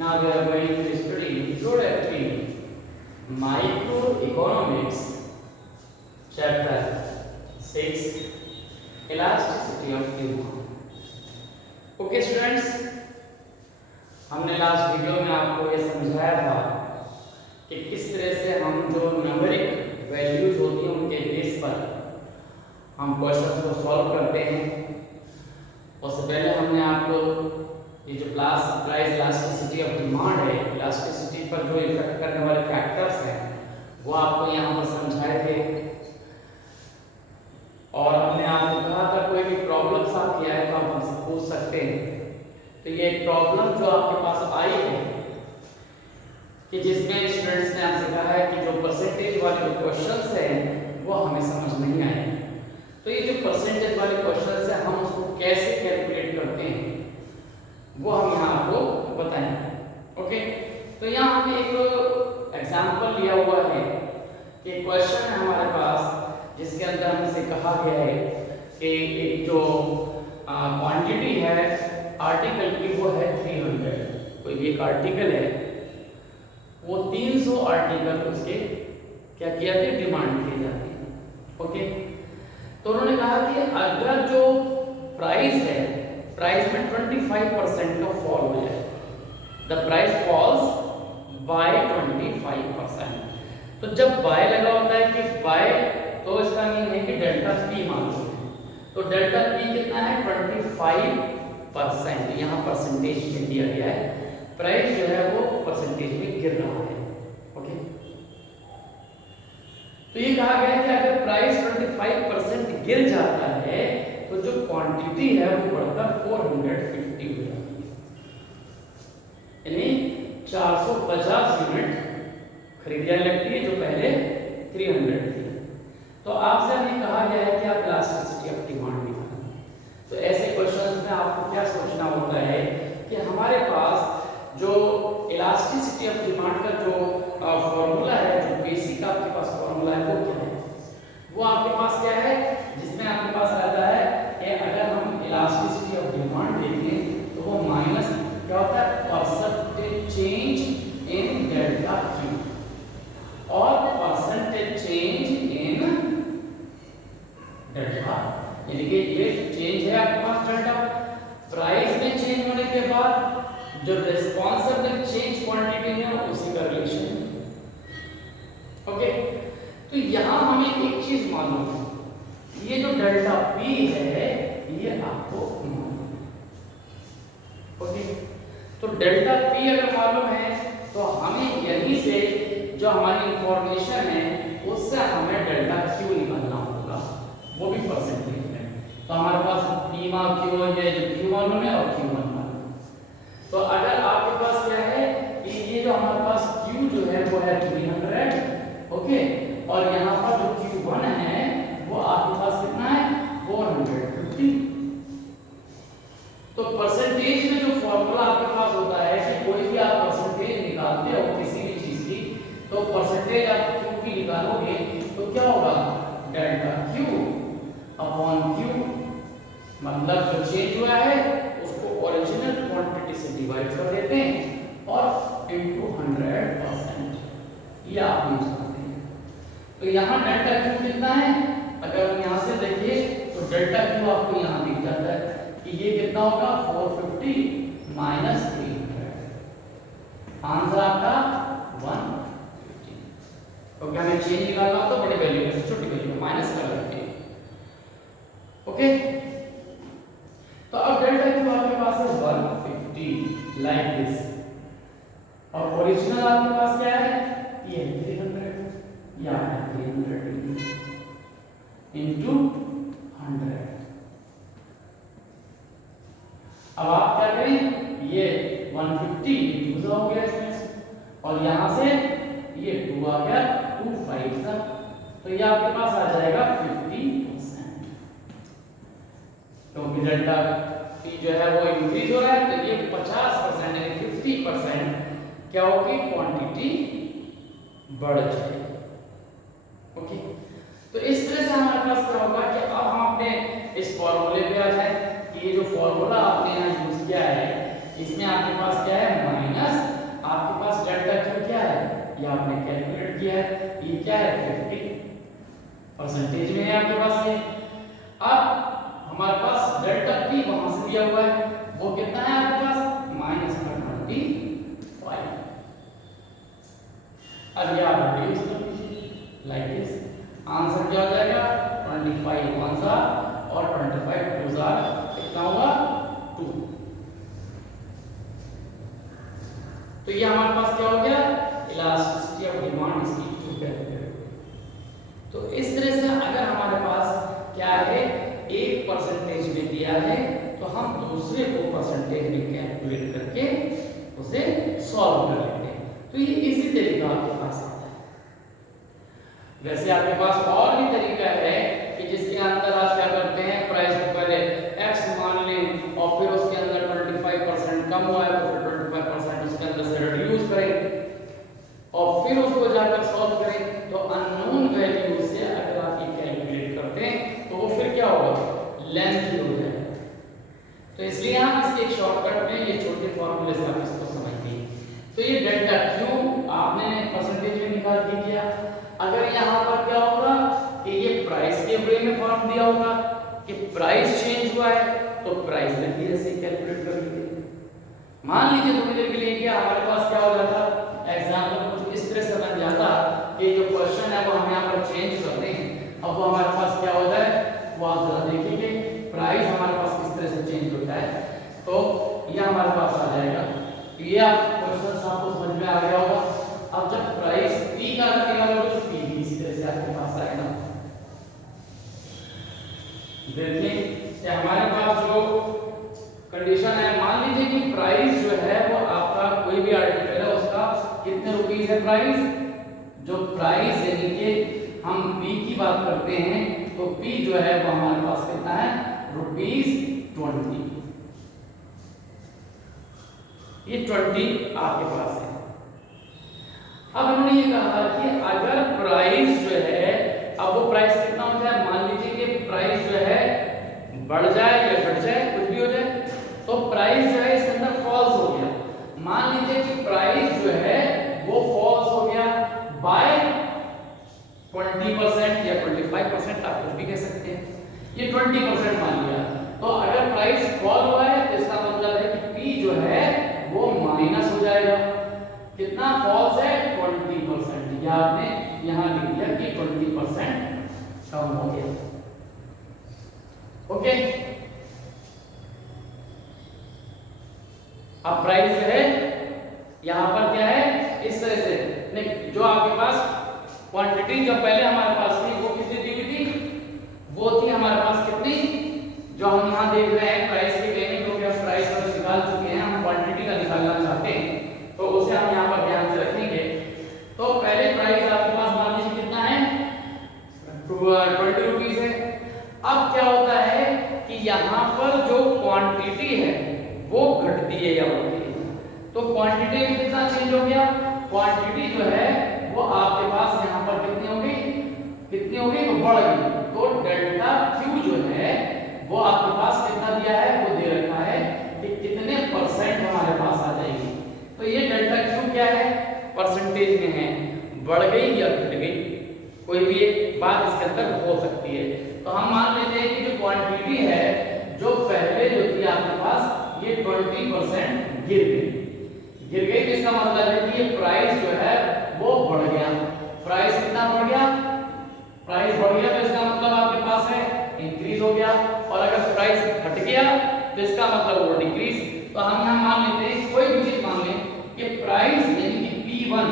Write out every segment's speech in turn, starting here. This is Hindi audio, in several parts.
Now we are going to study Introductory Microeconomics, Chapter 6, Elasticity of Demand. Okay students, हमने लास्ट वीडियो में आपको ये समझाया था कि किस तरह से हम जो न्यूमेरिक वैल्यूज होती हैं उनके बेस पर हम क्वेश्चंस को सॉल्व करते हैं। उससे पहले हमने आपको ये जो प्राइस इलास्टिसिटी ऑफ डिमांड है, इलास्टिसिटी पर जो इफेक्ट करने वाले फैक्टर्स हैं वो आपको यहाँ पर समझाए थे। और हमने आपको कहा था कोई भी प्रॉब्लम्स आपकी आए तो आप हमसे पूछ सकते हैं। तो ये प्रॉब्लम जो आपके पास आई है कि जिसमें स्टूडेंट्स ने आपसे कहा है कि जो परसेंटेज वाले जो क्वेश्चंस हैं वो हमें समझ नहीं आए, तो ये जो परसेंटेज वाले क्वेश्चंस हैं हम उसको कैसे कैलकुलेट करते हैं वो हम यहाँ आपको बताएंगे। ओके, तो यहाँ पे एक एग्जांपल लिया हुआ है कि क्वेश्चन है हमारे पास जिसके अंदर हमसे कहा गया है कि एक जो क्वांटिटी है आर्टिकल की वो है 300। कोई भी एक आर्टिकल है वो 300 आर्टिकल उसके क्या किया जाते हैं, डिमांड की जाती है। ओके, तो उन्होंने कहा कि अगर जो प्राइस है, प्राइस में 25% का फॉल हो जाए, द प्राइस फॉल्स बाय 25%। तो जब बाय लगा होता है कि बाय, तो इसका मीन है कि डेल्टा पी मान लो, तो डेल्टा पी कितना है 25%। यहाँ परसेंटेज में दिया गया है, प्राइस जो है वो परसेंटेज में गिर रहा है। ओके, तो ये कहा गया है कि अगर प्राइस 25% गिर जाता है तो जो क्वांटिटी है वो बढ़कर 450 हो जाती है, यानी 450 यूनिट खरीदी जाने लगती है जो पहले 300 थी। तो आपसे हमें कहा गया है कि आप इलास्टिसिटी ऑफ डिमांड निकालें। तो ऐसे क्वेश्चंस में आपको क्या सोचना होता है कि हमारे पास जो इलास्टिसिटी ऑफ डिमांड का जो फॉर्मूला है, जो बेसिक आपके पास फॉर्मूला है वो क्या है, वो आपके पास क्या है, जिसमें आपके पास आता है कि अगर हम इलास्टिसिटी ऑफ डिमांड देखें तो वो माइनस क्या होता है, percentage change in delta Q और परसेंटेज चेंज इन डेल्टा, यानी कि ये चेंज है आपके पास डेल्टा, प्राइस में चेंज होने के बाद जो रिस्पॉन्सिबल चेंज क्वांटिटी में उसी का रिलेशन। ओके, तो यहां हमें एक चीज मालूम है, ये जो डेल्टा पी है ये आपको मालूम है। ओके, तो डेल्टा पी अगर मालूम है तो हमें यहीं से जो हमारी इंफॉर्मेशन है उससे हमें डेल्टा क्यू निकालना होगा, वो भी परसेंटेज में। तो हमारे पास पी मा क्यू है, जो क्यू मालूम है और क्यू मालूम है। तो अगर आपके पास क्या है कि ये जो हमारे पास Q जो है वो है 300, ओके, और यहाँ पर जो Q1 है वो आपके पास कितना है 450। तो परसेंटेज में जो फॉर्मूला आपके पास होता है कि कोई भी आप परसेंटेज निकालते हो किसी भी चीज की, तो परसेंटेज आप Q की निकालोगे तो क्या होगा, डेल्टा Q अपॉन Q, मतलब जो चेंज हुआ है ओरिजिनल क्वांटिटी से डिवाइड कर देते हैं और इनटू 100%, ये आप यूज करते हैं। तो यहाँ डेल्टा क्यू कितना है, अगर हम यहाँ से देखिए तो डेल्टा क्यू आपको यहाँ दिख जाता है कि ये कितना होगा 450 माइनस 300, आंसर आपका 150। क्योंकि हमें चेंज निकालना हो तो बड़े वैल्यू से छोटी वैल्यू माइनस कर देते हैं। ओके, तो अब डेल्टा क्यू आपके पास है 150 लाइक दिस, और ओरिजिनल आपके पास क्या है, ये 300, या 300 इनटू 100। अब आप क्या करें, ये 150 यूज हो गया इसमें, और यहां से ये 2 आ गया, 2 5 था, तो ये आपके पास आ जाएगा 50%। क्योंकि डेल्टा पी जो है वो इंक्रीज हो रहा है तो ये 50% यानी 50% क्या होगी, क्वांटिटी बढ़ जाएगी। ओके, तो इस तरह से हमारे पास क्या होगा कि अब हम अपने इस फॉर्मूले पे आ जाए कि ये जो फॉर्मूला आपने यहाँ यूज किया है इसमें आपके पास क्या है, माइनस आपके पास डेल्टा क्यू क्या है, ये आपने कैलकुलेट किया है, ये क्या है 50% में है आपके पास ये। अब हमारे पास डेल्टा पी वहां से दिया हुआ है, वो कितना है आपके पास -25। अब ये आप रिड्यूस कर दीजिए लाइक दिस, आंसर क्या हो जाएगा 25 1 और 25 2 कितना होगा 2। तो ये हमारे पास क्या हो गया इलास्टिसिटी ऑफ डिमांड इसकी 2 कैलकुलेट। तो इस तरह से अगर हमारे पास क्या है 1% में दिया है तो हम दूसरे को परसेंटेज में कैलकुलेट करके उसे सॉल्व कर लेते हैं। तो ये इजी तरीका आपके पास आता है। वैसे आपके पास और भी तरीका है कि जिसके अंदर आप क्या करते हैं प्राइस को पहले x मान लें और फिर उसके अंदर 25% कम हुआ है तो फिर 25% उसके अंदर से रिड्यूस करें और फिर उसको जाकर सॉल्व करें। तो अननोन वैल्यू से अगर आप ये कैलकुलेट करते हैं तो वो फिर क्या होगा लेंथ हो जाएगा। तो इसलिए आप इसके एक शॉर्टकट में ये छोटे फॉर्मूले से आप इसको समझिए। तो ये डेल्टा क्यू आपने परसेंटेज में निकाल के किया। अगर यहाँ पर क्या होगा कि ये प्राइस के वे में फॉर्म दिया होगा कि प्राइस चेंज हुआ है तो प्राइस वैल्यू ऐसे कैलकुलेट कर लीजिए। मान लीजिए थोड़ी देर के लिए कि हमारे पास क्या हो जाता एग्जाम्पल कुछ इस तरह से बन जाता कि जो क्वेश्चन है वो हम यहाँ पर चेंज करते हैं। अब वो हमारे पास क्या हो जाए वो आप जरा देखेंगे प्राइस हमारे पास किस तरह से चेंज होता है। तो ये हमारे पास आ जाएगा। ये आप क्वेश्चन आपको समझ में आ गया होगा। अब जब प्राइस पी का रखने वाले हो तो पी भी इस तरह से आपके पास आएगा। देखिए कि हमारे पास जो कंडीशन है मान लीजिए कि प्राइस जो है वो आपका कोई भी आर्टिकल है उसका कितने रुपीस है प्राइस। जो प्राइस यानी कि हम पी की बात करते हैं तो पी जो है वो हमारे पास कितना है ₹20। ये 20 आपके पास है। अब उन्होंने ये कहा कि अगर प्राइस जो है अब वो प्राइस कितना हो जाए मान लीजिए कि प्राइस जो है बढ़ जाए या घट जाए कुछ भी हो जाए तो प्राइस जो है इसके अंदर फॉल्स हो गया। मान लीजिए कि प्राइस जो है वो फॉल्स हो गया बाय 20% या 25% आप कुछ भी कह सकते हैं। ये 20% मान लिया। तो अगर प्राइस फॉल हुआ है तो इसका मतलब है कि पी जो है वो माइनस हो जाएगा। कितना फॉल्स है 20%। या आपने यहां लिख दिया कि 20% कम हो गया। ओके अब प्राइस जो है यहां पर क्या है इस तरह से नहीं जो आपके पास क्वांटिटी जो पहले हमारे पास थी वो कितनी दी हुई थी वो थी हमारे पास कितनी जो हम यहां देख रहे हैं प्राइस की वे में क्योंकि हम प्राइस का निकाल चुके हैं हम क्वांटिटी का निकालना चाहते हैं तो उसे हम यहां पर ध्यान से रखेंगे। तो पहले प्राइस आपके पास मान लीजिए कितना है 20 रुपीस है। अब क्या होता है कि यहाँ पर जो क्वांटिटी है वो घटती है या बढ़ती है। तो क्वांटिटी में कितना चेंज हो गया क्वांटिटी जो है वो आपके पास यहाँ पर कितनी होगी तो बढ़ गई। तो डेल्टा क्यू जो है वो आपके पास कितना दिया है वो दे रखा है कि कितने परसेंट हमारे पास आ जाएगी। तो ये डेल्टा क्यू क्या है परसेंटेज में है बढ़ गई या घट गई कोई भी एक बात इसके अंदर हो सकती है। तो हम मान लेते हैं कि जो क्वांटिटी है जो पहले जो थी आपके पास ये 20% गिर गई तो इसका मतलब है कि ये प्राइस जो है वो बढ़ गया। प्राइस कितना बढ़ गया प्राइस बढ़ गया तो इसका मतलब आपके पास है इंक्रीज हो गया। और अगर प्राइस घट गया तो इसका मतलब वो डिक्रीज। तो हम यहाँ मान लेते हैं कोई भी चीज मान लें कि प्राइस यानी कि P1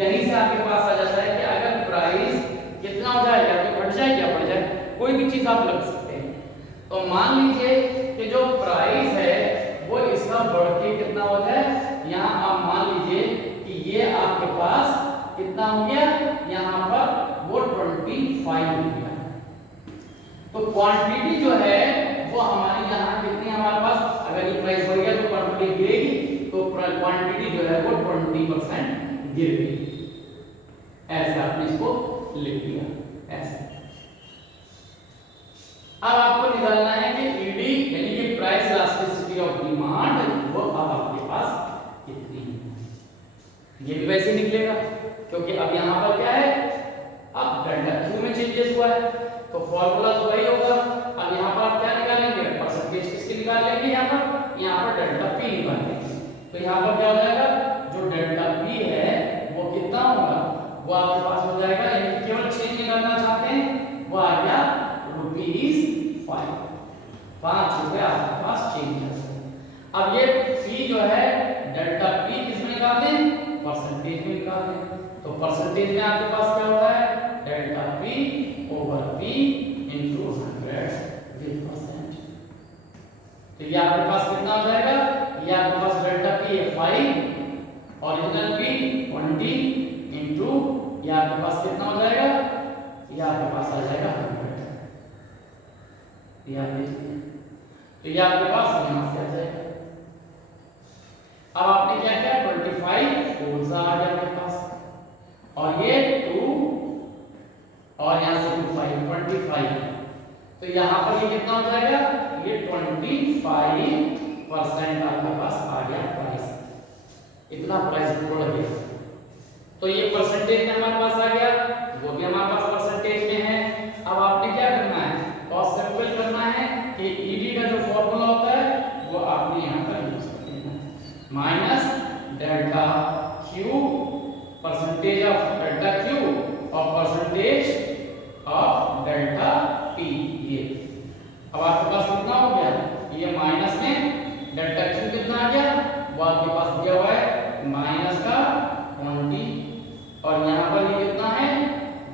यहीं से आपके पास आ जाता है कि अगर प्राइस कितना हो जाएगा तो घट जाए या बढ़ जाए कोई भी चीज आप लग सकते हैं। तो मान लीजिए कि जो प्राइस है वो इसका बढ़ के कितना हो जाए यहाँ आप मान लीजिए कि ये आपके पास कितना हो गया यहाँ पर वो 25 हो गया। तो क्वांटिटी जो है वो हमारी यहाँ कितनी हमारे पास अगर ये प्राइस बढ़ गया तो क्वांटिटी गिरेगी तो क्वांटिटी जो है वो 20% गिर गई। ऐसे आपने इसको लिख दिया ऐसे। अब आपको निकालना है कि ईडी यानी कि प्राइस इलास्टिसिटी ऑफ डिमांड वो अब आपके पास कितनी है। ये भी वैसे निकलेगा, क्योंकि अब यहाँ पर क्या है, अब डेल्टा क्यू में चेंजेस हुआ है, तो फॉर्मूला तो वही होगा। अब यहाँ पर आप क्या निकालेंगे, परसेंटेज किसकी निकाल लेंगे, यहाँ पर डेल्टा पी निकालेंगे। तो यहाँ पर क्या हो जाएगा, जो डेल्टा पी है वो कितना होगा, वो आपके पास हो जाएगा, यानी केवल चेंज निकालना चाहते हैं, वो आ गया ₹5, 5 रुपए आपके पास चेंज है। अब ये पी जो है, डेल्टा पी किसमें निकाल दें, परसेंटेज में निकाल दें। तो परसेंटेज में आपके पास क्या होता है, delta P over P into 100%। तो ये आपके पास कितना हो जाएगा, ये आपके पास डेल्टा पी है 5, ओरिजिनल पी 20 इंटू ये आपके पास कितना हो जाएगा, ये आपके पास आ जाएगा 100। ये आप देखिए, तो ये आपके पास यहाँ से आ जाएगा। अब आपने क्या किया, 25 4 सा आ गया आपके पास, और ये 2 और यहाँ से 25, तो यहाँ पर ये कितना हो जाएगा, ये 25% आपके पास आ गया प्राइस, इतना प्राइस बढ़ गया। तो ये परसेंटेज में हमारे पास आ गया, वो भी हमारे पास परसेंटेज में है। अब आपने क्या करना है, कॉस्ट सिंपल करना है कि ईडी का जो फॉर्मूला होता है वो आपने यहाँ पर यूज कर देना है, minus delta Q, percentage of delta Q और परसेंटेज ऑफ डेल्टा पी। ये अब आपके पास कितना हो गया, ये माइनस में डेल्टा क्यू कितना आ गया, वो आपके पास दिया हुआ है माइनस का 20, और यहाँ पर ये कितना है,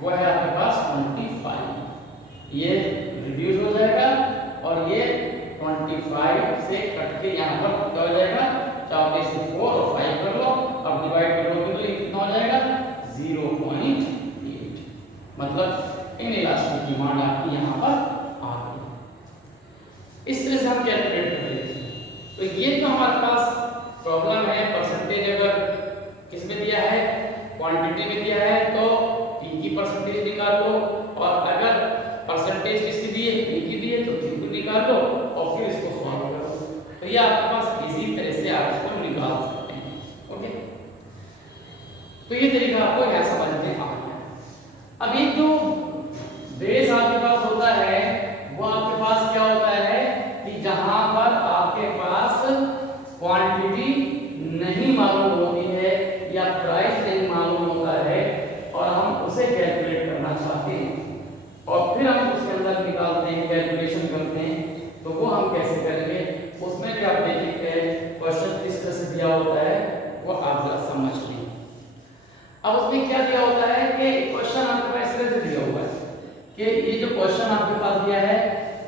वो है आपके पास 25। ये रिड्यूस हो जाएगा और ये 25 से कट के यहाँ पर क्या हो जाएगा, 4 से 4 और 5 कर लो, अब डिवाइड कर लो तो ये कितना हो जाएगा 0.8। मतलब इनइलास्टिक डिमांड आपकी यहाँ पर आ गई। इस तरह से हम कैलकुलेट कर लेते हैं। तो ये तो हमारे पास प्रॉब्लम है, परसेंटेज अगर किसमें दिया है, क्वांटिटी में दिया है, तो पी की परसेंटेज निकाल लो, और अगर परसेंटेज किसकी दी है, पी की दी है, तो क्यू की निकाल लो और फिर इसको सॉल्व करो। तो ये आपके पास इजी तरह से आप इसको निकाल सकते हैं। ओके, तो ये तरीका आपको यहाँ समझ में आ गया। अब ये जो बेस आपके पास होता है, वो आपके पास क्या होता है कि जहां पर आपके पास क्वांटिटी नहीं मालूम होती है या प्राइस नहीं मालूम होता है और हम उसे कैलकुलेट करना चाहते हैं और फिर हम उसके अंदर निकालते हैं, कैलकुलेशन करते हैं, तो वो हम कैसे करेंगे, उसमें भी आप देखिए क्वेश्चन किस तरह से दिया होता है, वो आप जरा समझ लें। अब उसमें क्या दिया होता है कि क्वेश्चन आपके पास इस तरह से दिया हुआ है कि ये जो क्वेश्चन आपके पास दिया है,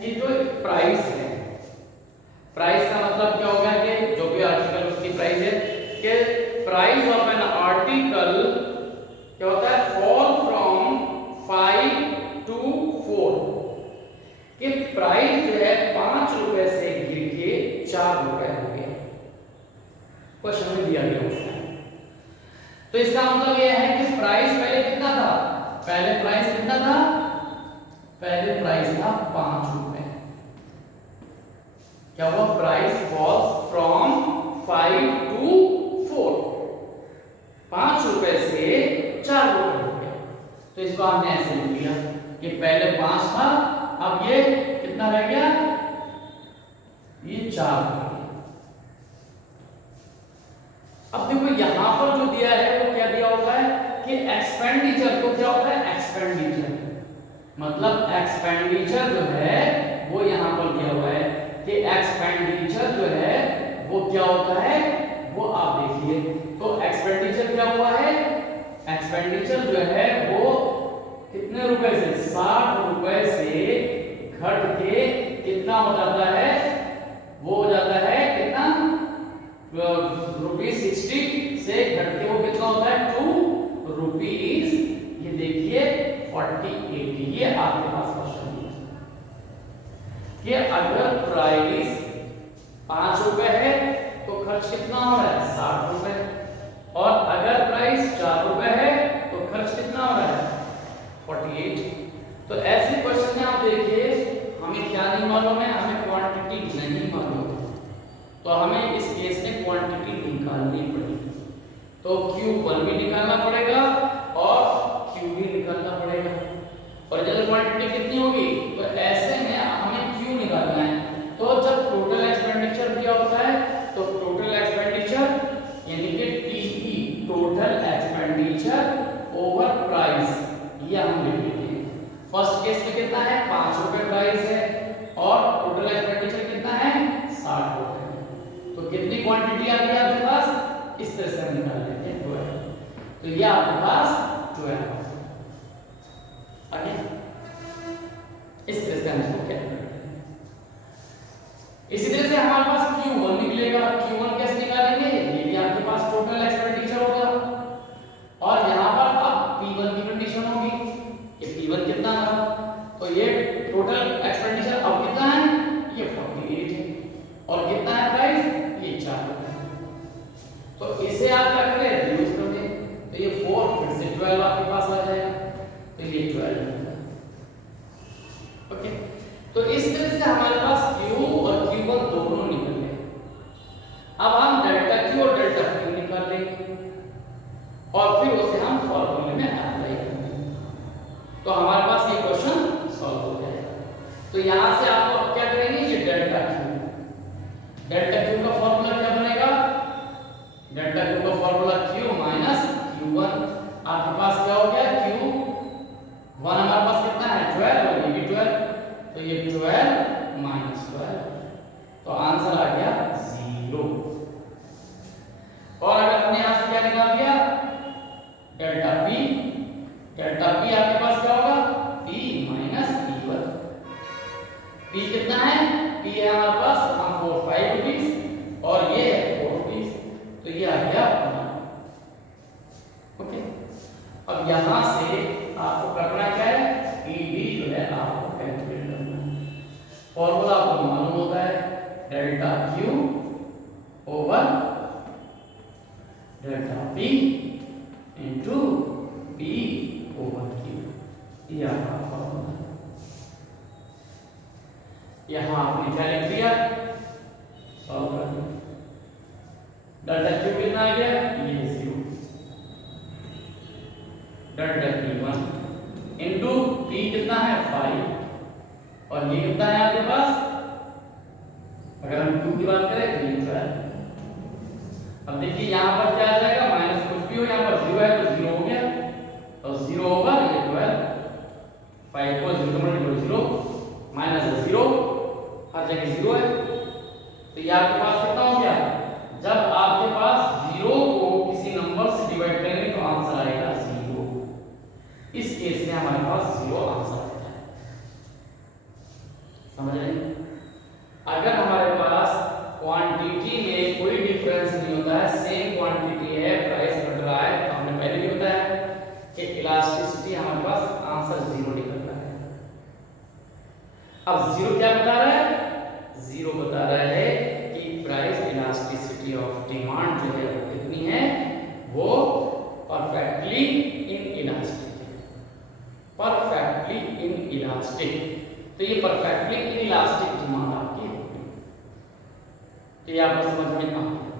ये जो प्राइस है, प्राइस का मतलब क्या होगा कि जो भी आर्टिकल उसकी प्राइस है, कि प्राइस ऑफ एन आर्टिकल क्या होता है, फॉल फ्रॉम 5 to 4, कि प्राइस जो है 5 रुपए से गिर के 4 रुपए हो गया, क्वेश्चन में दिया गया उसका। तो इसका मतलब यह है कि प्राइस पहले कितना था, पहले प्राइस कितना था, पहले प्राइस था 5 रुपए। क्या हुआ, प्राइस फॉल्स फ्रॉम 5 to 4, 5 रुपए से 4 रुपए हो गया। तो इसको हमने ऐसे लिख लिया कि पहले 5 था, अब ये कितना रह गया, ये 4 हो गया। अब देखो यहां पर जो दिया है वो क्या दिया होता है कि एक्सपेंडिचर, तो क्या होता है एक्सपेंडिचर, मतलब एक्सपेंडिचर जो है वो यहां पर दिया हुआ है कि एक्सपेंडिचर जो है वो क्या होता है, वो आप देखिए। तो एक्सपेंडिचर क्या हुआ है, एक्सपेंडिचर जो है वो कितने रुपए से, 60 रुपए से घट के कितना हो जाता है, वो हो जाता है कितना, ₹60 से घट के वो कितना होता है, ₹2। ये देखिए 48। ये आपके पास क्वेश्चन है कि अगर प्राइस 5 रुपए है तो खर्च कितना हो रहा है, 60 रुपए, और अगर प्राइस 4 रुपए है तो खर्च कितना हो रहा है, 48। तो ऐसे क्वेश्चन में आप देखिए हमें क्या नहीं मालूम है, हमें क्वांटिटी नहीं मालूम, तो हमें इस केस में क्वांटिटी निकालनी पड़ेगी। तो Q1 भी निकालना पड़ेगा और Q भी निकालना पड़ेगा। ओरिजिनल क्वांटिटी कितनी होगी? तो ऐसे में हमें Q निकालना है। तो जब टोटल एक्सपेंडिचर दिया होता है तो टोटल एक्सपेंडिचर यानी कि TE total expenditure over price ये हम लिख लेते हैं। फर्स्ट केस में कितना है? 5 रुपए प्राइस है और टोटल एक्सपेंडिचर कितना है? 60 रुपए। तो कितनी क्वांटिटी आ गई आपके पास? इस तरह से हम निकाल लेते हैं 12। तो ये आपके पास 12 आगे इस तरह से हम इसको कैलकुलेट करेंगे। इसी तरह से हमारे पास Q1 निकलेगा। Q1 कैसे निकालेंगे? ये भी आपके पास टोटल एक्सपेंडिचर होगा और यहाँ पर अब P1 की कंडीशन होगी कि P1 कितना है। तो ये टोटल एक्सपेंडिचर अब कितना है? ये 48 है और कितना है प्राइस? ये 4 है। तो इसे आप क्या करें? रिड्यूस कर दें। तो ये 4 फिर से 12 आपके पास आ जाएगा। तो ये 12 ओके। तो इस तरह से हमारे पास Q और Q1 दोनों निकल गए। अब हम डेल्टा Q और डेल्टा Q निकाल लेंगे और फिर उसे हम फॉर्मूले में अप्लाई करेंगे। तो हमारे पास ये क्वेश्चन सॉल्व हो जाएगा। तो यहां से आप अब क्या करेंगे? ये डेल्टा Q का फॉर्मूला क्या बनेगा? डेल्टा Q का फॉर्मूला Q माइनस Q1। आपके पास क्या हो गया? Q1 हमारे पास कितना है? 12 और ये भी 12। तो ये 12 माइनस 12 तो आंसर आ गया 0। और अगर हमने यहां से क्या निकाल दिया? डेल्टा P आपके पास क्या होगा? P minus P1। P कितना है? P है हमारे पास 145 रुपीस और ये है 4 रुपीस। तो ये आ गया ओके। अब यहां से आपको करना क्या है? ED जो है आपको कैलकुलेट करना है। फॉर्मूला आपको मालूम होता है delta Q over delta P into P over Q। ये आपका फॉर्मूला है। यहां आपने क्या लिख दिया? सॉल्व कर दिया। डेल्टा Q कितना आ गया? ये 0। डेल्टा P1 इनटू P कितना है? 5 और ये कितना है आपके पास? अगर हम Q की बात करें तो ये 12। अब देखिए यहाँ पर क्या आ जाएगा? माइनस कुछ भी हो, यहाँ पर 0 है तो 0 हो गया। तो 0 ओवर ये 12। 5 को 0 मल्टीप्लाई 0 माइनस 0 हर जगह 0 है। तो ये आपके पास कितना हो गया? जब आपके पास 0 को किसी नंबर से डिवाइड करेंगे तो आंसर आएगा 0। इस केस में हमारे पास 0 आंसर आता है। समझ रहे हैं? अगर हमारे पास क्वांटिटी में कोई डिफरेंस नहीं होता है, सेम क्वांटिटी है, प्राइस घट रहा है, तो हमने पहले भी बताया कि इलास्टिसिटी हमारे पास आंसर 0 निकल रहा है। अब 0 क्या बता रहा है? 0 बता रहा है कि प्राइस इलास्टिसिटी ऑफ डिमांड जो है वो कितनी है? वो परफेक्टली इनइलास्टिक है। Perfectly inelastic. तो ये परफेक्टली इनइलास्टिक डिमांड आपकी होगी। तो ये आपको समझ में आ गया।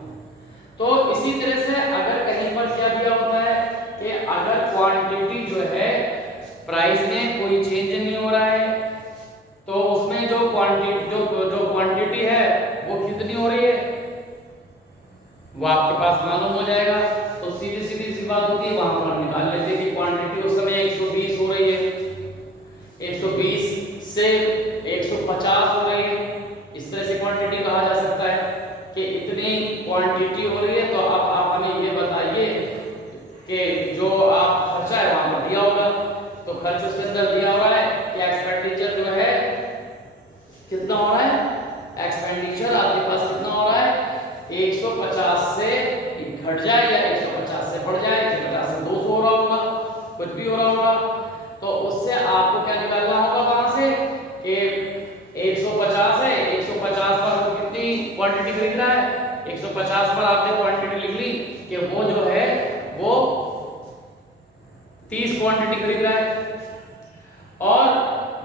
तो इसी तरह से अगर कहीं पर क्या दिया होता है कि अगर क्वांटिटी जो है प्राइस में कोई चेंज नहीं हो रहा है तो उसमें जो क्वांटिटी है वो कितनी हो रही है वो आपके पास मालूम हो जाएगा। तो सीधी सीधी सी बात होती है, वहां पर हम निकाल लेते हैं कि क्वांटिटी उस समय 120 हो रही है, 120 से 150 हो रही है। इस तरह से क्वांटिटी कहा जा सकता है कि इतनी क्वांटिटी हो रही है। तो अब आप हमें ये बताइए कि जो आप खर्चा है वहां पर दिया होगा, तो खर्च उसके अंदर दिया हुआ है कि एक्सपेंडिचर जो है कितना हो रहा है? एक्सपेंडिचर आपके पास कितना हो रहा है? 150 से घट जाए या 150 से बढ़ जाए, 150 से 200 हो रहा होगा, कुछ भी हो रहा होगा। तो उससे आपको क्या निकालना होगा वहां से कि 150 है, 150 पर वो कितनी क्वांटिटी खरीद रहा है? 150 पर आपने क्वांटिटी लिख ली कि वो जो है वो 30 क्वांटिटी खरीद रहा है और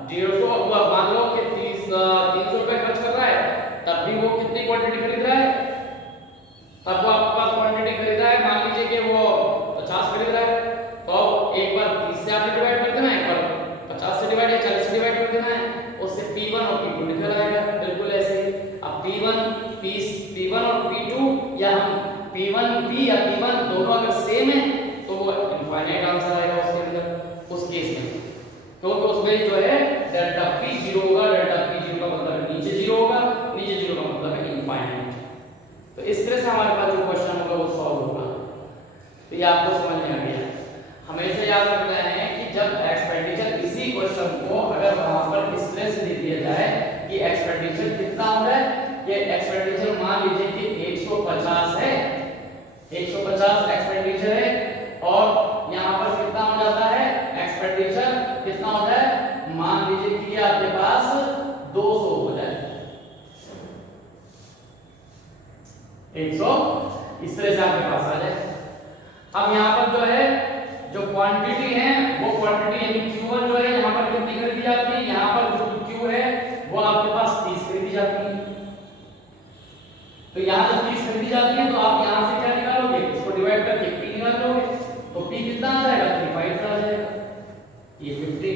150 मान लो कि 300 रुपए खर्च कर रहा है, तब भी वो कितनी क्वांटिटी खरीद रहा है? तब वो आपके पास क्वांटिटी खरीद रहा है, मान लीजिए कि वो डिवाइड करना है, उससे P1 और P2 निकल आएगा, बिल्कुल ऐसे ही। अब P1 और P2 या हम P1P या P1 दोनों अगर सेम है तो वो इनफाइनाइट आंसर आएगा उसके अंदर, उस केस में। तो उसमें जो है डेल्टा P 0 होगा, डेल्टा P 0 का मतलब नीचे 0 होगा, नीचे 0 का मतलब है इनफाइनाइट। तो इस तरह से हमारे पास जो क्वेश्चन होगा वो सॉल्व होगा। तो ये आपको समझ में आ गया। हमेशा याद रखना है कि जब एक्सपेंडिचर इसी क्वेश्चन को अगर वहां पर इस तरह से दे दिया जाए कि एक्सपेंडिचर कितना हो रहा है, ये एक्सपेंडिचर मान लीजिए कि 150 है, 150 एक्सपेंडिचर है और यहां पर कितना हो जाता है एक्सपेंडिचर कितना हो जाए, मान लीजिए कि आपके पास 200 हो जाए, 100 इस तरह से आपके पास आ जाए। अब यहाँ पर जो है जो क्वांटिटी है वो क्वांटिटी यानी Q1 जो है यहाँ पर कितनी खरीदी जाती है, यहाँ पर जो Q है वो आपके पास 30 खरीदी जाती है। तो यहाँ जब 30 खरीदी जाती है तो आप यहाँ से क्या निकालोगे, इसको डिवाइड करके P निकालोगे, तो P कितना आ जाएगा 35 आ जाएगा, ये 50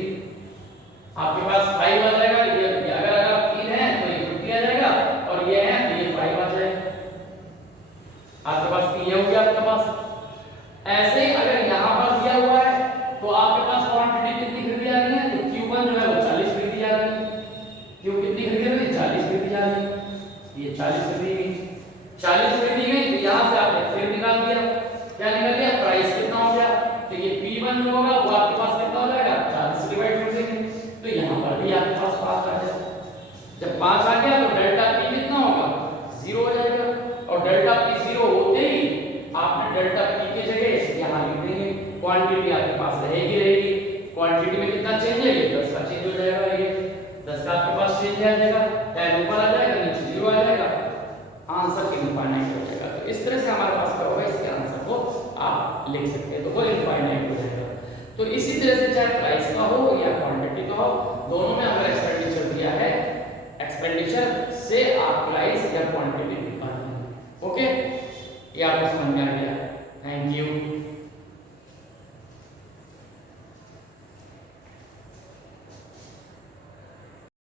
आपके पास 5 आ जाएगा, ये अगर 3 है तो ये 50 आ जाएगा और ये है तो ये 5 आ जाएगा, आपके पास P हो गया आपके पास। ऐसे ही अगर यहाँ पर दिया हुआ है तो आपके पास क्वांटिटी कितनी खरीदी जा रही है, तो Q1 जो है वो 40 खरीदी जा रही है, Q कितनी खरीदी जा रही है 40 खरीदी जा रही है, ये 40 खरीदी गई, 40 खरीदी गई तो यहाँ से आपने फिर निकाल दिया, क्या निकाल दिया प्राइस कितना हो गया, तो ये P1 जो होगा वो आपके पास कितना हो जाएगा 40 से डिवाइड कर देंगे, तो यहाँ पर भी आपके पास 5 आ जाएगा। जब 5 आ गया तो डेल्टा P कितना होगा 0 हो जाएगा, और डेल्टा P 0 होते ही आपने डेल्टा P की जगह यहाँ लिख देंगे, क्वांटिटी आपके पास रहेगी, क्वांटिटी में कितना चेंज है, 10 का चेंज हो जाएगा, ये 10 का आपके पास चेंज आ जाएगा, 10 ऊपर आ जाएगा नीचे 0 आ जाएगा, आंसर इनफाइनाइट हो जाएगा। तो इस तरह से हमारे पास क्या होगा, इसके आंसर को आप लिख सकते हैं, तो वो इनफाइनाइट हो जाएगा। तो इसी तरह से चाहे प्राइस का हो या क्वांटिटी का हो, दोनों में अगर एक्सपेंडिचर दिया है, एक्सपेंडिचर